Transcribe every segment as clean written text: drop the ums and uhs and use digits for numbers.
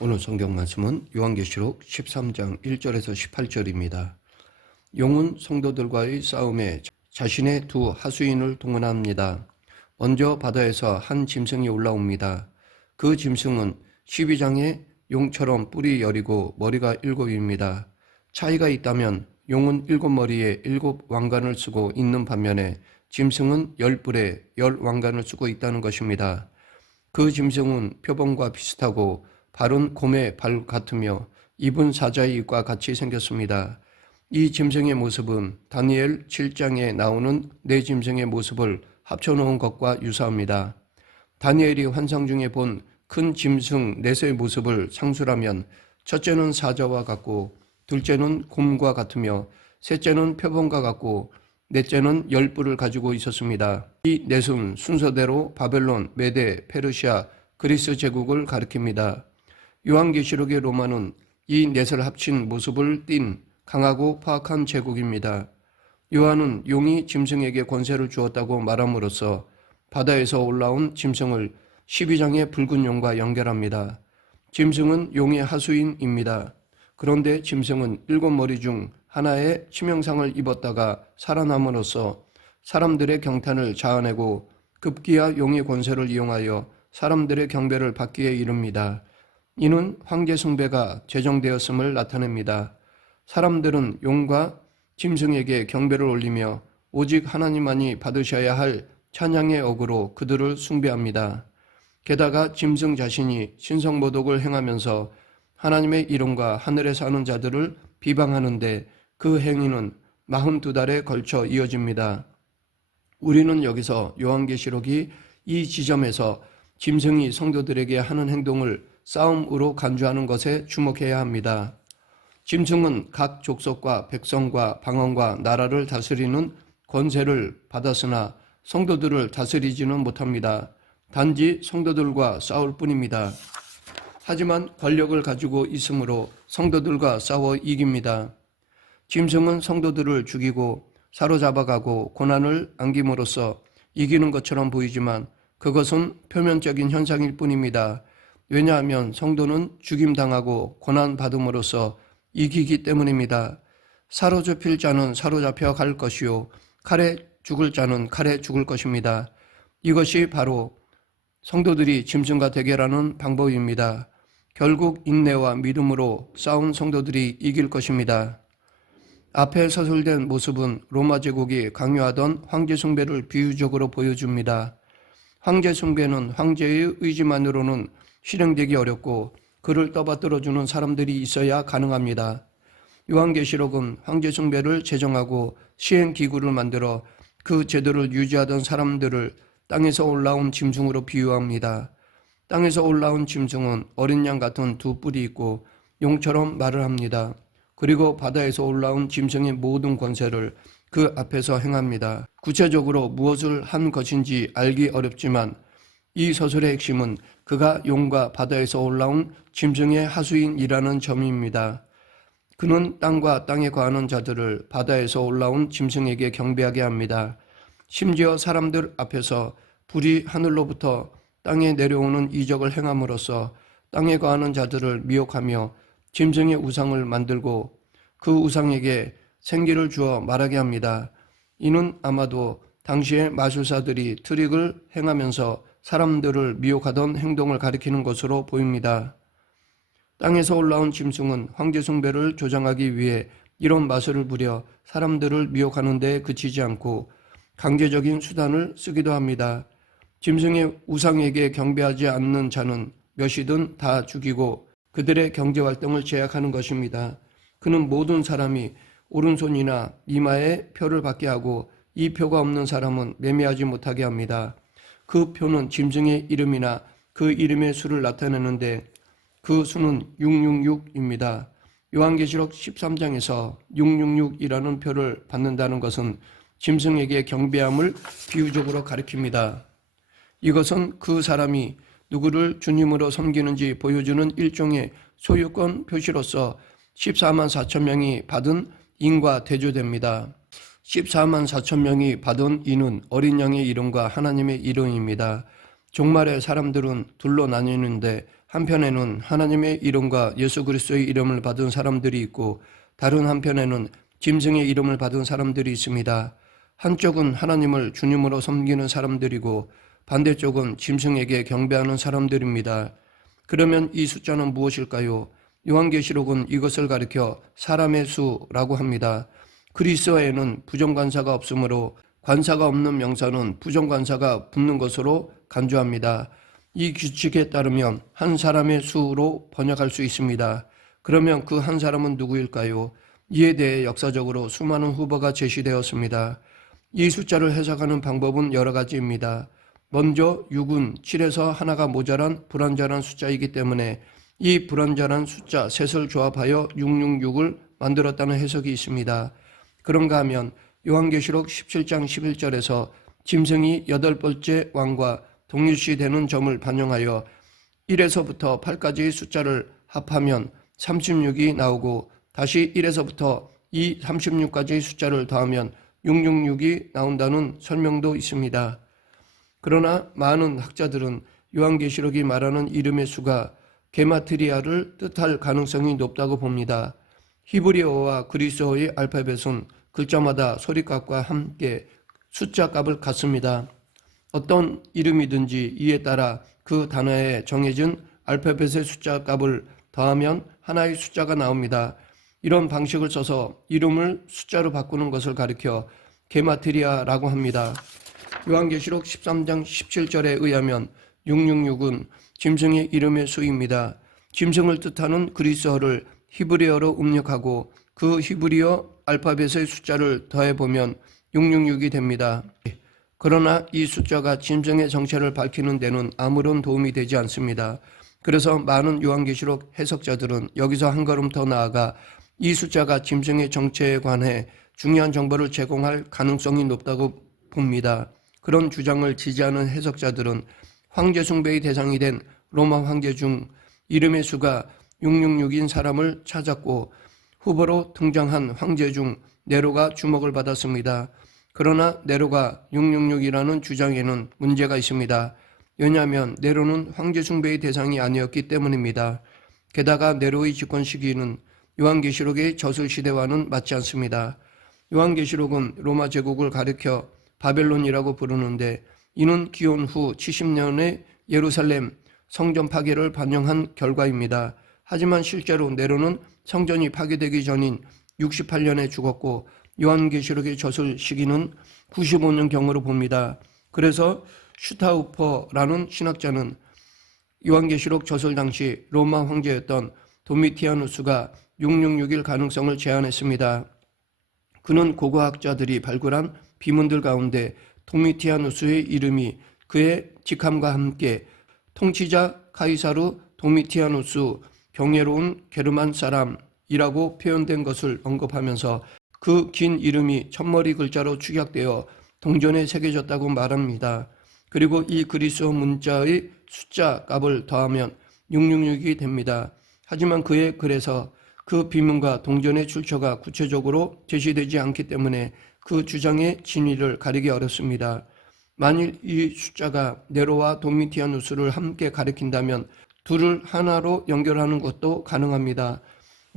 오늘 성경 말씀은 요한계시록 13장 1절에서 18절입니다. 용은 성도들과의 싸움에 자신의 두 하수인을 동원합니다. 먼저 바다에서 한 짐승이 올라옵니다. 그 짐승은 12장의 용처럼 뿔이 여리고 머리가 7입니다. 차이가 있다면 용은 7머리에 7왕관을 쓰고 있는 반면에 짐승은 10뿔에 10왕관을 쓰고 있다는 것입니다. 그 짐승은 표범과 비슷하고 발은 곰의 발 같으며 입은 사자의 입과 같이 생겼습니다. 이 짐승의 모습은 다니엘 7장에 나오는 네 짐승의 모습을 합쳐놓은 것과 유사합니다. 다니엘이 환상 중에 본 큰 짐승 넷의 모습을 상술하면 첫째는 사자와 같고 둘째는 곰과 같으며 셋째는 표범과 같고 넷째는 10뿔을 가지고 있었습니다. 이 넷은 순서대로 바벨론, 메데, 페르시아, 그리스 제국을 가리킵니다. 요한계시록의 로마는 이 넷을 합친 모습을 띤 강하고 파악한 제국입니다. 요한은 용이 짐승에게 권세를 주었다고 말함으로써 바다에서 올라온 짐승을 12장의 붉은 용과 연결합니다. 짐승은 용의 하수인입니다. 그런데 짐승은 7머리 중 하나의 치명상을 입었다가 살아남음으로써 사람들의 경탄을 자아내고 급기야 용의 권세를 이용하여 사람들의 경배를 받기에 이릅니다. 이는 황제 숭배가 제정되었음을 나타냅니다. 사람들은 용과 짐승에게 경배를 올리며 오직 하나님만이 받으셔야 할 찬양의 억으로 그들을 숭배합니다. 게다가 짐승 자신이 신성모독을 행하면서 하나님의 이름과 하늘에 사는 자들을 비방하는데 그 행위는 42달에 걸쳐 이어집니다. 우리는 여기서 요한계시록이 이 지점에서 짐승이 성도들에게 하는 행동을 싸움으로 간주하는 것에 주목해야 합니다. 짐승은 각 족속과 백성과 방언과 나라를 다스리는 권세를 받았으나 성도들을 다스리지는 못합니다. 단지 성도들과 싸울 뿐입니다. 하지만 권력을 가지고 있으므로 성도들과 싸워 이깁니다. 짐승은 성도들을 죽이고 사로잡아가고 고난을 안김으로써 이기는 것처럼 보이지만 그것은 표면적인 현상일 뿐입니다. 왜냐하면 성도는 죽임당하고 고난받음으로써 이기기 때문입니다. 사로잡힐 자는 사로잡혀 갈 것이요 칼에 죽을 자는 칼에 죽을 것입니다. 이것이 바로 성도들이 짐승과 대결하는 방법입니다. 결국 인내와 믿음으로 싸운 성도들이 이길 것입니다. 앞에 서술된 모습은 로마 제국이 강요하던 황제 숭배를 비유적으로 보여줍니다. 황제 숭배는 황제의 의지만으로는 실행되기 어렵고 그를 떠받들어주는 사람들이 있어야 가능합니다. 요한계시록은 황제 숭배를 제정하고 시행기구를 만들어 그 제도를 유지하던 사람들을 땅에서 올라온 짐승으로 비유합니다. 땅에서 올라온 짐승은 어린 양 같은 두 뿔이 있고 용처럼 말을 합니다. 그리고 바다에서 올라온 짐승의 모든 권세를 그 앞에서 행합니다. 구체적으로 무엇을 한 것인지 알기 어렵지만 이 서술의 핵심은 그가 용과 바다에서 올라온 짐승의 하수인이라는 점입니다. 그는 땅과 땅에 거하는 자들을 바다에서 올라온 짐승에게 경배하게 합니다. 심지어 사람들 앞에서 불이 하늘로부터 땅에 내려오는 이적을 행함으로써 땅에 거하는 자들을 미혹하며 짐승의 우상을 만들고 그 우상에게 생기를 주어 말하게 합니다. 이는 아마도 당시의 마술사들이 트릭을 행하면서 사람들을 미혹하던 행동을 가리키는 것으로 보입니다. 땅에서 올라온 짐승은 황제 숭배를 조장하기 위해 이런 마술을 부려 사람들을 미혹하는 데 그치지 않고 강제적인 수단을 쓰기도 합니다. 짐승의 우상에게 경배하지 않는 자는 몇이든 다 죽이고 그들의 경제활동을 제약하는 것입니다. 그는 모든 사람이 오른손이나 이마에 표를 받게 하고 이 표가 없는 사람은 매매하지 못하게 합니다. 그 표는 짐승의 이름이나 그 이름의 수를 나타내는데 그 수는 666입니다. 요한계시록 13장에서 666이라는 표를 받는다는 것은 짐승에게 경배함을 비유적으로 가리킵니다. 이것은 그 사람이 누구를 주님으로 섬기는지 보여주는 일종의 소유권 표시로서 14만 4천 명이 받은 인과 대조됩니다. 14만 4천 명이 받은 인은 어린 양의 이름과 하나님의 이름입니다. 종말의 사람들은 둘로 나뉘는데 한편에는 하나님의 이름과 예수 그리스도의 이름을 받은 사람들이 있고 다른 한편에는 짐승의 이름을 받은 사람들이 있습니다. 한쪽은 하나님을 주님으로 섬기는 사람들이고 반대쪽은 짐승에게 경배하는 사람들입니다. 그러면 이 숫자는 무엇일까요? 요한계시록은 이것을 가리켜 사람의 수라고 합니다. 그리스어에는 부정관사가 없으므로 관사가 없는 명사는 부정관사가 붙는 것으로 간주합니다. 이 규칙에 따르면 한 사람의 수로 번역할 수 있습니다. 그러면 그 한 사람은 누구일까요? 이에 대해 역사적으로 수많은 후보가 제시되었습니다. 이 숫자를 해석하는 방법은 여러 가지입니다. 먼저 6은 7에서 하나가 모자란 불완전한 숫자이기 때문에 이 불완전한 숫자 셋을 조합하여 666을 만들었다는 해석이 있습니다. 그런가 하면 요한계시록 17장 11절에서 짐승이 8번째 왕과 동일시되는 점을 반영하여 1에서부터 8까지의 숫자를 합하면 36이 나오고 다시 1에서부터 이 36까지의 숫자를 더하면 666이 나온다는 설명도 있습니다. 그러나 많은 학자들은 요한계시록이 말하는 이름의 수가 게마트리아를 뜻할 가능성이 높다고 봅니다. 히브리어와 그리스어의 알파벳은 글자마다 소리값과 함께 숫자 값을 갖습니다. 어떤 이름이든지 이에 따라 그 단어에 정해진 알파벳의 숫자 값을 더하면 하나의 숫자가 나옵니다. 이런 방식을 써서 이름을 숫자로 바꾸는 것을 가리켜 게마트리아라고 합니다. 요한계시록 13장 17절에 의하면 666은 짐승의 이름의 수입니다. 짐승을 뜻하는 그리스어를 히브리어로 음력하고 그 히브리어 알파벳의 숫자를 더해보면 666이 됩니다. 그러나 이 숫자가 짐승의 정체를 밝히는 데는 아무런 도움이 되지 않습니다. 그래서 많은 요한계시록 해석자들은 여기서 한 걸음 더 나아가 이 숫자가 짐승의 정체에 관해 중요한 정보를 제공할 가능성이 높다고 봅니다. 그런 주장을 지지하는 해석자들은 황제 숭배의 대상이 된 로마 황제 중 이름의 수가 666인 사람을 찾았고 후보로 등장한 황제 중 네로가 주목을 받았습니다. 그러나 네로가 666이라는 주장에는 문제가 있습니다. 왜냐하면 네로는 황제 숭배의 대상이 아니었기 때문입니다. 게다가 네로의 집권 시기는 요한계시록의 저술시대와는 맞지 않습니다. 요한계시록은 로마 제국을 가리켜 바벨론이라고 부르는데 이는 기원 후 70년의 예루살렘 성전 파괴를 반영한 결과입니다. 하지만 실제로 네로는 성전이 파괴되기 전인 68년에 죽었고 요한계시록의 저술 시기는 95년경으로 봅니다. 그래서 슈타우퍼라는 신학자는 요한계시록 저술 당시 로마 황제였던 도미티아누스가 666일 가능성을 제안했습니다. 그는 고고학자들이 발굴한 비문들 가운데 도미티아누스의 이름이 그의 직함과 함께 통치자 카이사르 도미티아누스 경외로운 게르만 사람이라고 표현된 것을 언급하면서 그 긴 이름이 첫머리 글자로 축약되어 동전에 새겨졌다고 말합니다. 그리고 이 그리스어 문자의 숫자 값을 더하면 666이 됩니다. 하지만 그의 글에서 그 비문과 동전의 출처가 구체적으로 제시되지 않기 때문에 그 주장의 진위를 가리기 어렵습니다. 만일 이 숫자가 네로와 도미티아누스를 함께 가리킨다면 둘을 하나로 연결하는 것도 가능합니다.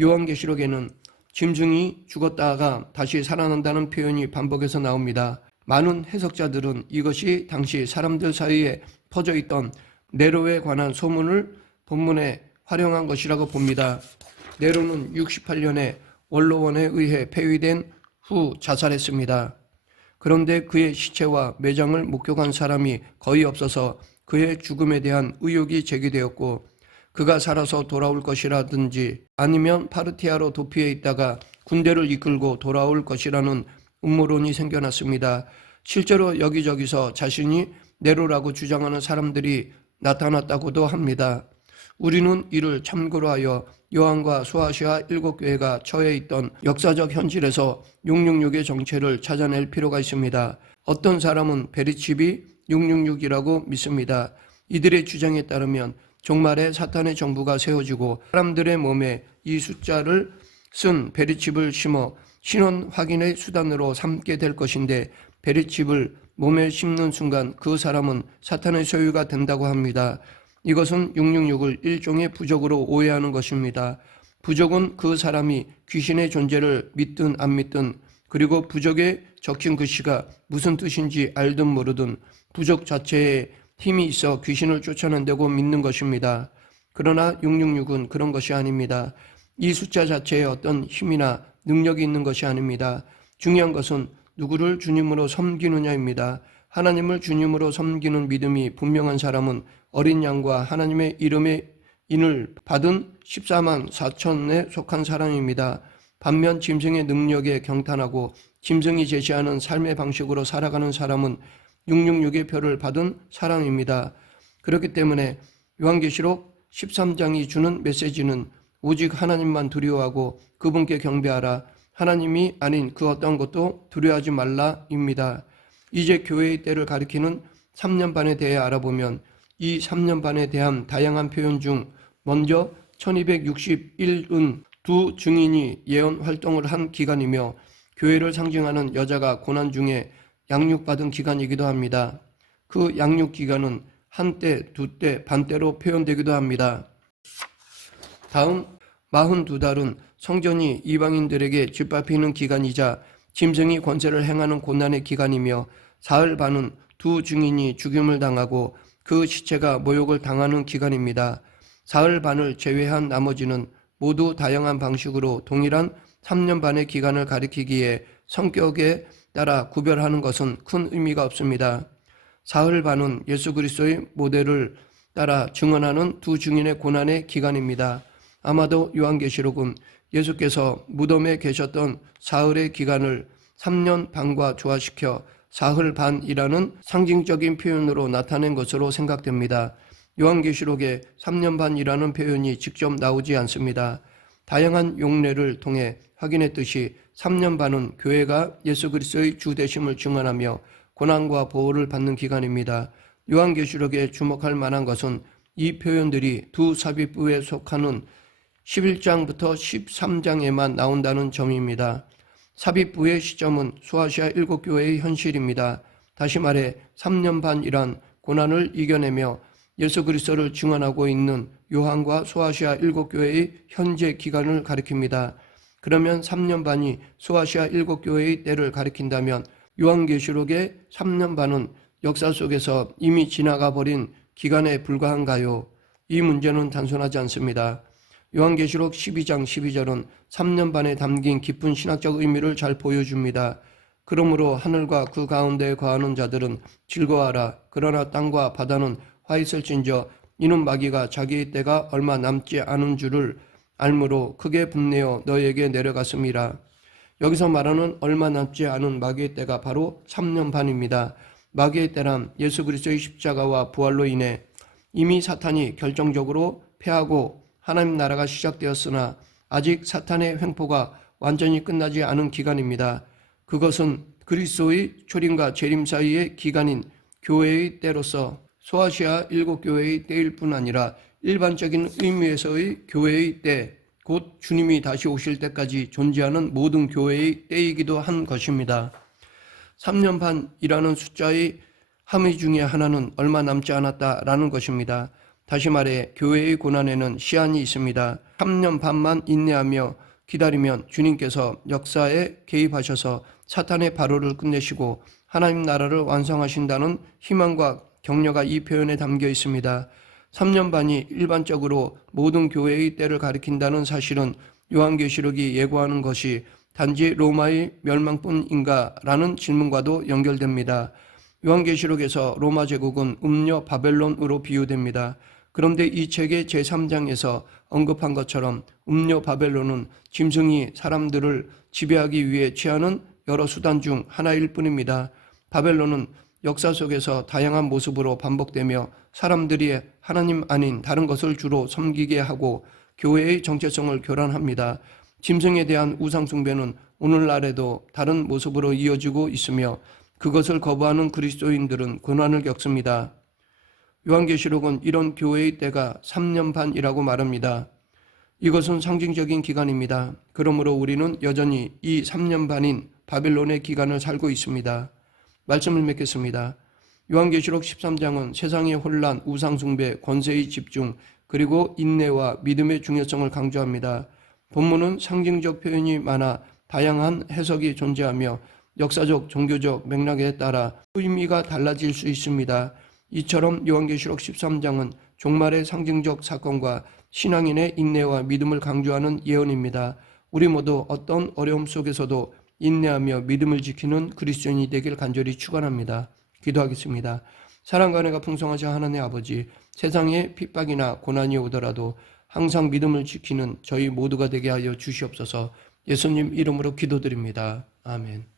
요한계시록에는 짐승이 죽었다가 다시 살아난다는 표현이 반복해서 나옵니다. 많은 해석자들은 이것이 당시 사람들 사이에 퍼져 있던 네로에 관한 소문을 본문에 활용한 것이라고 봅니다. 네로는 68년에 원로원에 의해 폐위된 후 자살했습니다. 그런데 그의 시체와 매장을 목격한 사람이 거의 없어서 그의 죽음에 대한 의혹이 제기되었고 그가 살아서 돌아올 것이라든지 아니면 파르티아로 도피해 있다가 군대를 이끌고 돌아올 것이라는 음모론이 생겨났습니다. 실제로 여기저기서 자신이 네로라고 주장하는 사람들이 나타났다고도 합니다. 우리는 이를 참고로 하여 요한과 소아시아 7교회가 처해 있던 역사적 현실에서 666의 정체를 찾아낼 필요가 있습니다. 어떤 사람은 베리칩이 666이라고 믿습니다. 이들의 주장에 따르면 종말에 사탄의 정부가 세워지고 사람들의 몸에 이 숫자를 쓴 베리칩을 심어 신원 확인의 수단으로 삼게 될 것인데 베리칩을 몸에 심는 순간 그 사람은 사탄의 소유가 된다고 합니다. 이것은 666을 일종의 부적으로 오해하는 것입니다. 부적은 그 사람이 귀신의 존재를 믿든 안 믿든, 그리고 부적에 적힌 글씨가 무슨 뜻인지 알든 모르든 부적 자체에 힘이 있어 귀신을 쫓아낸다고 믿는 것입니다. 그러나 666은 그런 것이 아닙니다. 이 숫자 자체에 어떤 힘이나 능력이 있는 것이 아닙니다. 중요한 것은 누구를 주님으로 섬기느냐입니다. 하나님을 주님으로 섬기는 믿음이 분명한 사람은 어린 양과 하나님의 이름의 인을 받은 14만 4천에 속한 사람입니다. 반면 짐승의 능력에 경탄하고 짐승이 제시하는 삶의 방식으로 살아가는 사람은 666의 표를 받은 사람입니다. 그렇기 때문에 요한계시록 13장이 주는 메시지는 오직 하나님만 두려워하고 그분께 경배하라, 하나님이 아닌 그 어떤 것도 두려워하지 말라입니다. 이제 교회의 때를 가리키는 3년 반에 대해 알아보면 이 3년 반에 대한 다양한 표현 중 먼저 1261은 두 증인이 예언 활동을 한 기간이며 교회를 상징하는 여자가 고난 중에 양육받은 기간이기도 합니다. 그 양육 기간은 한때, 두때, 반때로 표현되기도 합니다. 다음 42달은 성전이 이방인들에게 짓밟히는 기간이자 짐승이 권세를 행하는 고난의 기간이며, 사흘 반은 두 증인이 죽임을 당하고 그 시체가 모욕을 당하는 기간입니다. 사흘 반을 제외한 나머지는 모두 다양한 방식으로 동일한 3년 반의 기간을 가리키기에 성격에 따라 구별하는 것은 큰 의미가 없습니다. 사흘 반은 예수 그리스도의 모델을 따라 증언하는 두 증인의 고난의 기간입니다. 아마도 요한계시록은 예수께서 무덤에 계셨던 사흘의 기간을 3년 반과 조화시켜 사흘 반이라는 상징적인 표현으로 나타낸 것으로 생각됩니다. 요한계시록에 3년 반이라는 표현이 직접 나오지 않습니다. 다양한 용례를 통해 확인했듯이 3년 반은 교회가 예수 그리스도의 주 되심을 증언하며 고난과 보호를 받는 기간입니다. 요한계시록에 주목할 만한 것은 이 표현들이 두 삽입부에 속하는 11장부터 13장에만 나온다는 점입니다. 삽입부의 시점은 소아시아 7교회의 현실입니다. 다시 말해 3년 반이란 고난을 이겨내며 예수 그리스도를 증언하고 있는 요한과 소아시아 7교회의 현재 기간을 가리킵니다. 그러면 3년 반이 소아시아 7교회의 때를 가리킨다면 요한계시록의 3년 반은 역사 속에서 이미 지나가 버린 기간에 불과한가요? 이 문제는 단순하지 않습니다. 요한계시록 12장 12절은 3년 반에 담긴 깊은 신학적 의미를 잘 보여줍니다. 그러므로 하늘과 그 가운데에 거하는 자들은 즐거워하라. 그러나 땅과 바다는 화 있을진저 이는 마귀가 자기의 때가 얼마 남지 않은 줄을 알므로 크게 분내어 너에게 내려갔음이라. 여기서 말하는 얼마 남지 않은 마귀의 때가 바로 3년 반입니다. 마귀의 때란 예수 그리스도의 십자가와 부활로 인해 이미 사탄이 결정적으로 패하고 하나님 나라가 시작되었으나 아직 사탄의 횡포가 완전히 끝나지 않은 기간입니다. 그것은 그리스도의 초림과 재림 사이의 기간인 교회의 때로서 소아시아 7교회의 때일 뿐 아니라 일반적인 의미에서의 교회의 때, 곧 주님이 다시 오실 때까지 존재하는 모든 교회의 때이기도 한 것입니다. 3년 반이라는 숫자의 함의 중에 하나는 얼마 남지 않았다라는 것입니다. 다시 말해 교회의 고난에는 시한이 있습니다. 3년 반만 인내하며 기다리면 주님께서 역사에 개입하셔서 사탄의 발호를 끝내시고 하나님 나라를 완성하신다는 희망과 격려가 이 표현에 담겨 있습니다. 3년 반이 일반적으로 모든 교회의 때를 가리킨다는 사실은 요한계시록이 예고하는 것이 단지 로마의 멸망뿐인가라는 질문과도 연결됩니다. 요한계시록에서 로마 제국은 음녀 바벨론으로 비유됩니다. 그런데 이 책의 제3장에서 언급한 것처럼 음녀 바벨론은 짐승이 사람들을 지배하기 위해 취하는 여러 수단 중 하나일 뿐입니다. 바벨론은 역사 속에서 다양한 모습으로 반복되며 사람들이 하나님 아닌 다른 것을 주로 섬기게 하고 교회의 정체성을 교란합니다. 짐승에 대한 우상 숭배는 오늘날에도 다른 모습으로 이어지고 있으며 그것을 거부하는 그리스도인들은 고난을 겪습니다. 요한계시록은 이런 교회의 때가 3년 반이라고 말합니다. 이것은 상징적인 기간입니다. 그러므로 우리는 여전히 이 3년 반인 바벨론의 기간을 살고 있습니다. 말씀을 맺겠습니다. 요한계시록 13장은 세상의 혼란, 우상숭배, 권세의 집중, 그리고 인내와 믿음의 중요성을 강조합니다. 본문은 상징적 표현이 많아 다양한 해석이 존재하며 역사적, 종교적 맥락에 따라 의미가 달라질 수 있습니다. 이처럼 요한계시록 13장은 종말의 상징적 사건과 신앙인의 인내와 믿음을 강조하는 예언입니다. 우리 모두 어떤 어려움 속에서도 인내하며 믿음을 지키는 그리스도인이 되길 간절히 축원합니다. 기도하겠습니다. 사랑과 은혜가 풍성하신 하나님 아버지, 세상에 핍박이나 고난이 오더라도 항상 믿음을 지키는 저희 모두가 되게 하여 주시옵소서. 예수님 이름으로 기도드립니다. 아멘.